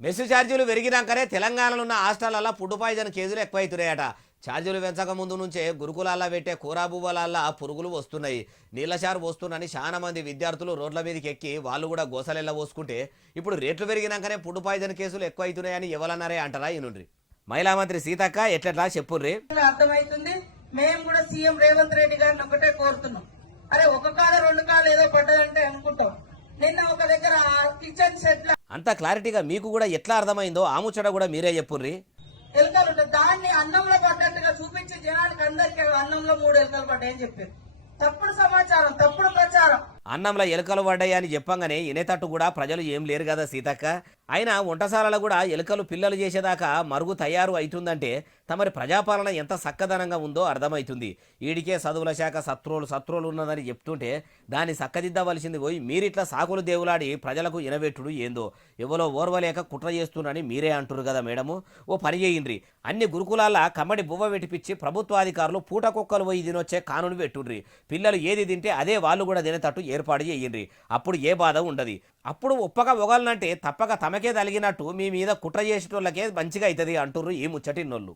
Mess ఛార్జీలు పెరిగినాకనే తెలంగాణలో ఉన్న హాస్టళ్లలో ఫుడ్ పాయిజన్ కేసులు ఎక్కువైతున్నాయట. ఛార్జీలు పెంచక ముందు నుంచే గురుకులాల్లో పెట్టే కూరాబువ్వలాల్లో పురుగులు వస్తున్నాయి. నీళ్ళచారు వస్తుందని చాలా మంది విద్యార్థులు రోడ్ల మీదకి ఎక్కి వాళ్ళు కూడా గోసలెల్ల పోసుకుంటే ఇప్పుడు రేట్లు పెరిగినాకనే ఫుడ్ పాయిజన్ కేసులు ఎక్కువైతున్నాయని ఎవరన్నారే అంటారా ఈనుండ్రి. మహిళా మంత్రి సీతక్క ఎట్లెట్లా చెప్పుర్రి. అర్థమైతుంది. మేము కూడా సీఎం రేవంత్ రెడ్డి గారిని ఒకటే కోరుతున్నాం. అరే ఒక కాలు రెండు కాలు ఏదో పడ్డదంటే అనుకుంటాం. నిన్న ఒక దగ్గర కిచెన్ సెట్ అంత క్లారిటీగా మీకు కూడా ఎట్లా అర్థమైందో ఆ ముచ్చట కూడా మీరే చెప్పుర్రి. ఎలుకలు ఉంటాయి, దాన్ని అన్నంలో పడ్డట్టుగా చూపించి జనానికి అందరికీ అన్నంలో 3 ఎలుకలు పడ్డాయని చెప్పారు. తప్పుడు సమాచారం, తప్పుడు ప్రచారం. అన్నంలో ఎలుకలు పడ్డాయి అని చెప్పంగానే వినేటట్టు కూడా ప్రజలు ఏం లేరు కదా సీతక్క. అయినా వంటశాలలో కూడా ఎలుకలు పిల్లలు చేసేదాకా మరుగు తయారు అవుతుందంటే తమరి ప్రజాపాలన ఎంత చక్కదనంగా ఉందో అర్థమవుతుంది. ఈడికే చదువుల శాఖ సత్రోలు ఉన్నదని చెప్తుంటే దాన్ని చక్కదిద్దవలసింది పోయి మీరిట్లా సాకులు దేవులాడి ప్రజలకు ఇనబెట్టుడు ఏందో. ఎవరో ఓర్వలేక కుట్ర చేస్తున్నారని మీరే అంటున్నారు కదా మేడము. ఓ పని చేయండ్రి, అన్ని గురుకులాల కమ్మడి బువ్వ పెట్టిపిచ్చి ప్రభుత్వాధికారులు పూటకొక్కలు పోయి తినొచ్చే కానుని పెట్టుండ్రి. పిల్లలు ఏది తింటే అదే వాళ్ళు కూడా తినేటట్టు ఏర్పాటు చేయండి. అప్పుడు ఏ బాధ ఉండదు. అప్పుడు ఒప్పగా ఒగలనంటే తప్పక తమకే తలిగినట్టు మీ మీద కుట్ర చేసేటోళ్ళకే మంచిగా అవుతుంది అంటుర్రు ఈ ముచ్చటిన్నోళ్ళు.